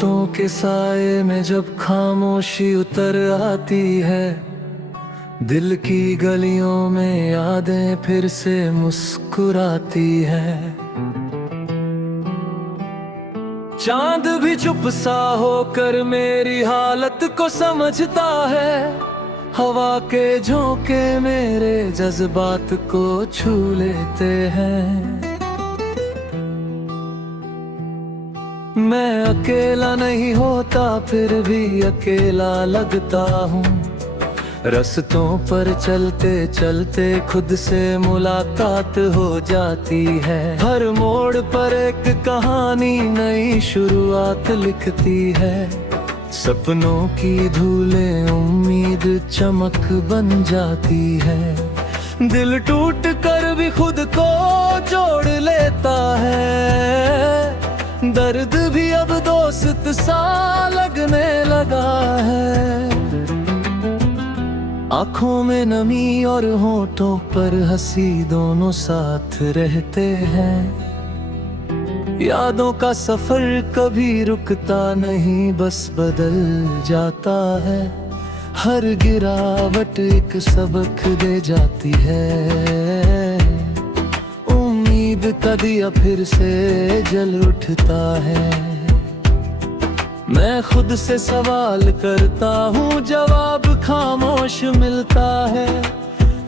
रातों के साए में जब खामोशी उतर आती है, दिल की गलियों में यादें फिर से मुस्कुराती है। चांद भी चुप सा होकर मेरी हालत को समझता है, हवा के झोंके मेरे जज्बात को छू लेते हैं। मैं अकेला नहीं होता फिर भी अकेला लगता हूँ। रास्तों पर चलते चलते खुद से मुलाकात हो जाती है। हर मोड़ पर एक कहानी नई शुरुआत लिखती है। सपनों की धूलें उम्मीद चमक बन जाती है। दिल टूट कर भी खुद को जोड़ लेता है। दर्द भी अब दोस्त सा लगने लगा है। आँखों में नमी और होठों पर हंसी दोनों साथ रहते हैं। यादों का सफर कभी रुकता नहीं, बस बदल जाता है। हर गिरावट एक सबक दे जाती है। उम्मीद का दिया फिर से जल उठता है। मैं खुद से सवाल करता हूँ, जवाब खामोश मिलता है।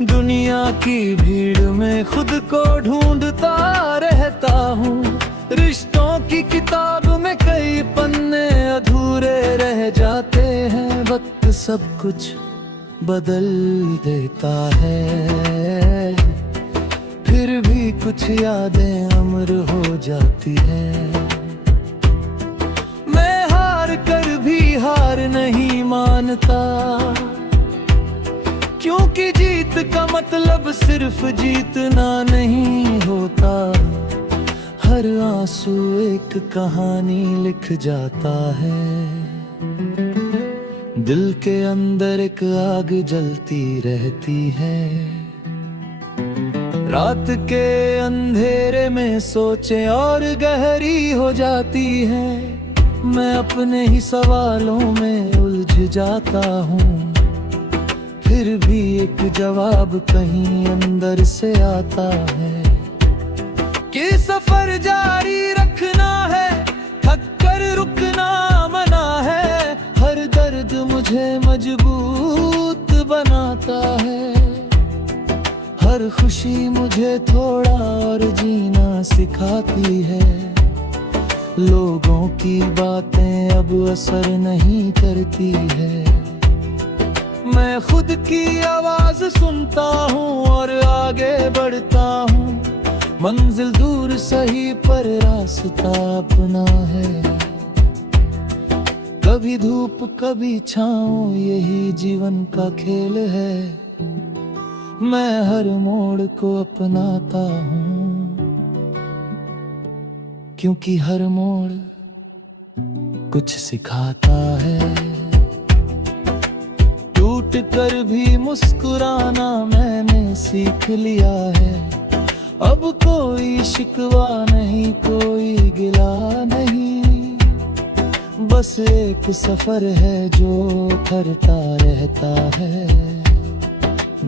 दुनिया की भीड़ में खुद को ढूंढता रहता हूँ। रिश्तों की किताब में कई पन्ने अधूरे रह जाते हैं। वक्त सब कुछ बदल देता है, फिर भी कुछ यादें अमर हो जाती है। मैं हार कर भी हार नहीं मानता, क्योंकि जीत का मतलब सिर्फ जीतना नहीं होता। हर आंसू एक कहानी लिख जाता है। दिल के अंदर एक आग जलती रहती है। रात के अंधेरे में सोचें और गहरी हो जाती है। मैं अपने ही सवालों में उलझ जाता हूँ, फिर भी एक जवाब कहीं अंदर से आता है कि सफर जारी रखना है, थक कर रुकना मना है। हर दर्द मुझे मजबूत बनाता है। हर खुशी मुझे थोड़ा और जीना सिखाती है। लोगों की बातें अब असर नहीं करती है। मैं खुद की आवाज सुनता हूँ और आगे बढ़ता हूँ। मंजिल दूर सही पर रास्ता अपना है। कभी धूप कभी छाँव, यही जीवन का खेल है। मैं हर मोड़ को अपनाता हूँ, क्योंकि हर मोड़ कुछ सिखाता है। टूट कर भी मुस्कुराना मैंने सीख लिया है। अब कोई शिकवा नहीं, कोई गिला नहीं। बस एक सफर है जो करता रहता है।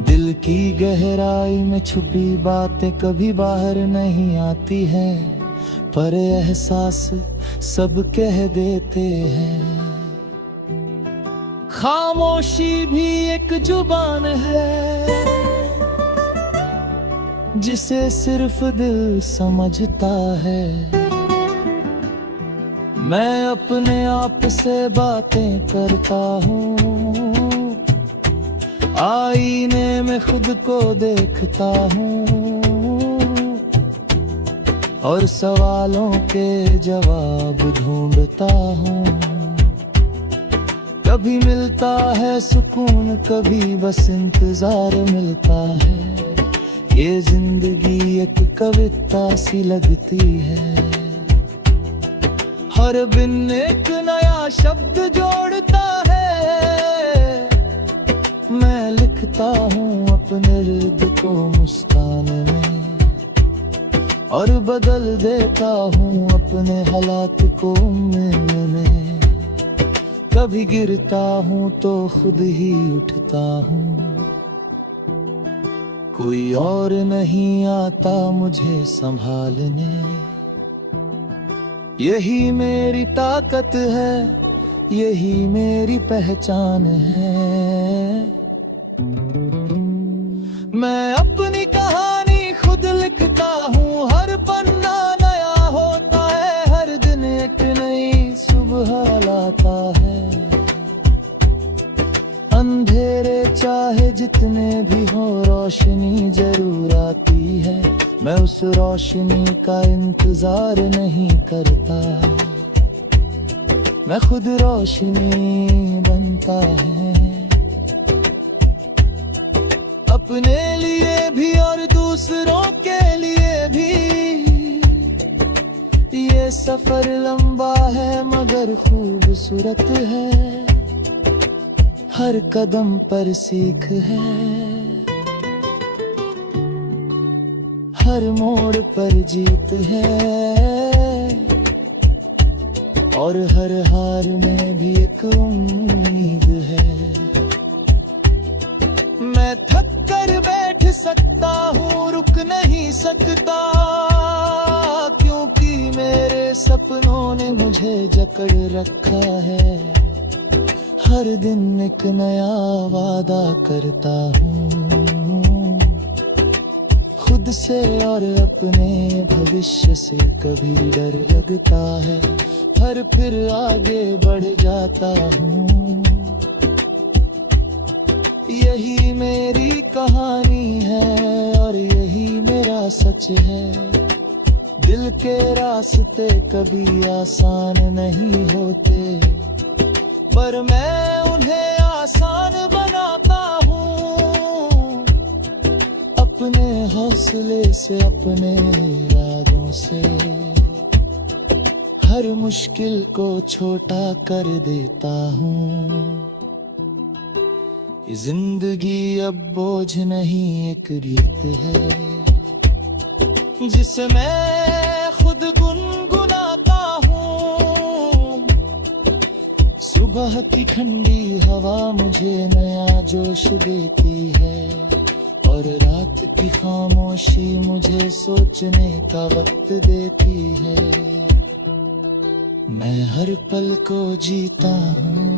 दिल की गहराई में छुपी बातें कभी बाहर नहीं आती हैं, पर एहसास सब कह देते हैं। खामोशी भी एक जुबान है, जिसे सिर्फ दिल समझता है। मैं अपने आप से बातें करता हूँ, आईने में खुद को देखता हूँ और सवालों के जवाब ढूंढता हूँ। कभी मिलता है सुकून, कभी बस इंतजार मिलता है। ये जिंदगी एक कविता सी लगती है। हर दिन एक नया शब्द जोड़ता है। मैं लिखता हूँ अपने हृदय को मुस्कान में, और बदल देता हूँ अपने हालात को उम्मीद में। कभी गिरता हूँ तो खुद ही उठता हूँ, कोई और नहीं आता मुझे संभालने। यही मेरी ताकत है, यही मेरी पहचान है। मैं अपनी कहानी खुद लिखता हूँ, हर पन्ना नया होता है, हर दिन एक नई सुबह लाता है। अंधेरे चाहे जितने भी हो, रोशनी जरूर आती है। मैं उस रोशनी का इंतजार नहीं करता, मैं खुद रोशनी बनता है। अपने लिए भी और दूसरों के लिए भी ये सफर लंबा है मगर खूबसूरत है। हर कदम पर सीख है, हर मोड़ पर जीत है, और हर हार में भी एक उम्मीद है। मैं थक कर बैठ सकता हूँ, रुक नहीं सकता, क्योंकि मेरे सपनों ने मुझे जकड़ रखा है। हर दिन एक नया वादा करता हूँ खुद से, और अपने भविष्य से कभी डर लगता है, पर फिर आगे बढ़ जाता हूँ। यही मेरी कहानी है और यही मेरा सच है। दिल के रास्ते कभी आसान नहीं होते, पर मैं उन्हें आसान बनाता हूँ। अपने हौसले से, अपने इरादों से, हर मुश्किल को छोटा कर देता हूँ। ये जिंदगी अब बोझ नहीं, एक गीत है जिसे मैं खुद गुनगुनाता हूँ। सुबह की ठंडी हवा मुझे नया जोश देती है, और रात की खामोशी मुझे सोचने का वक्त देती है। मैं हर पल को जीता हूँ,